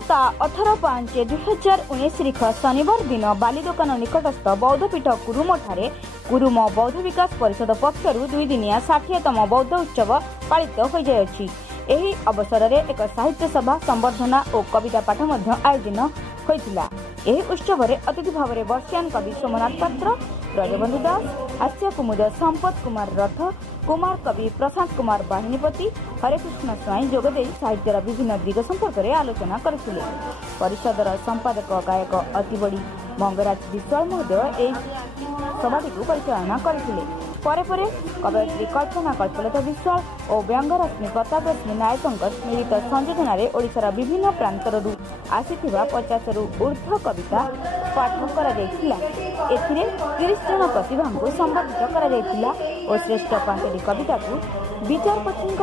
ता 18/5/2019 तारीख शनिवार दिन बाली दोकान निकटस्थ बौद्धपीठ कुरुमठारे कुरुम बौद्ध विकास परिषद पक्षर 2 दिनिया 60तम बौद्ध उत्सव पालित हो जायछि। एही अवसर में एक साहित्य सभा संवर्धना और कविता पाठ आयोजन होता। एही उत्सव में अतिथि भाव में वर्षियान कवि सोमनाथ पात्र, ब्रजबंधु दास, हास्य कुमुद संपत कुमार रथ, कुमार कवि प्रशांत कुमार बाहिनीपति, हरेकृष्ण स्वाई जोगदे साहित्यर विभिन्न दिग संपर्क में आलोचना करथिले। परिषदर संपादक गायक अतिबड़ी मंगराज विश्वाल महोदय सभाटी परिचालना करथिले। परे कवयित्री कल्पना कल्पलता विश्वाल और व्यंगरश्मि प्रताप रश्मि नायक मिलित संयोजन ओडिशार विभिन्न प्रांतर आसीथिबा 50 रु ऊर्ध्व कविता पाठ करा जायथिला। एथिरे 30 जन प्रतिभा को संबोधित करा जायथिला और श्रेष्ठ 5टी कविता को विचारपतिଙ୍କ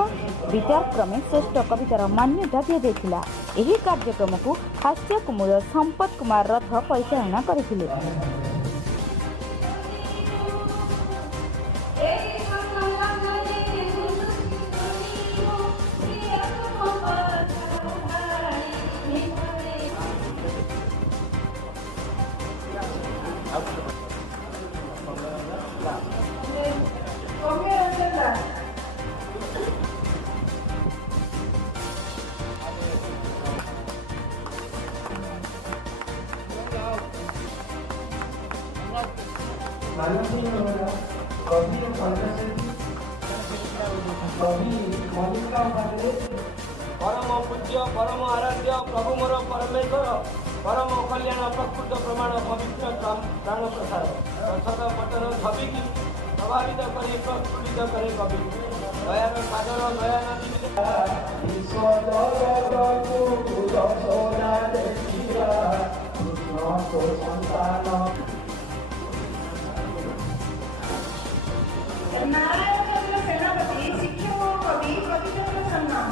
विचार क्रमे श्रेष्ठ कवितार मान्यता दिया जायथिला। एही कार्यक्रम को हास्य कुमुद संपत कुमार रथ परिचालना करथिले। परम पूज्य परम आराध्य प्रभु मोर परमेश्वर परम कल्याण प्रकृत प्रमाण पवित्र प्राण प्रसाद सदा पटन छविकी प्रभावित करे प्रस्फुटित करे कवि दयार सागर दया सेनापति शिक्षक कवि कविता सम्मान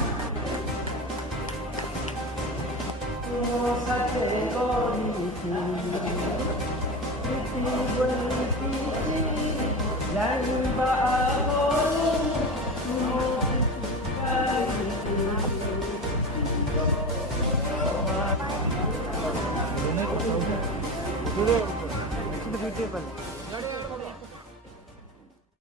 video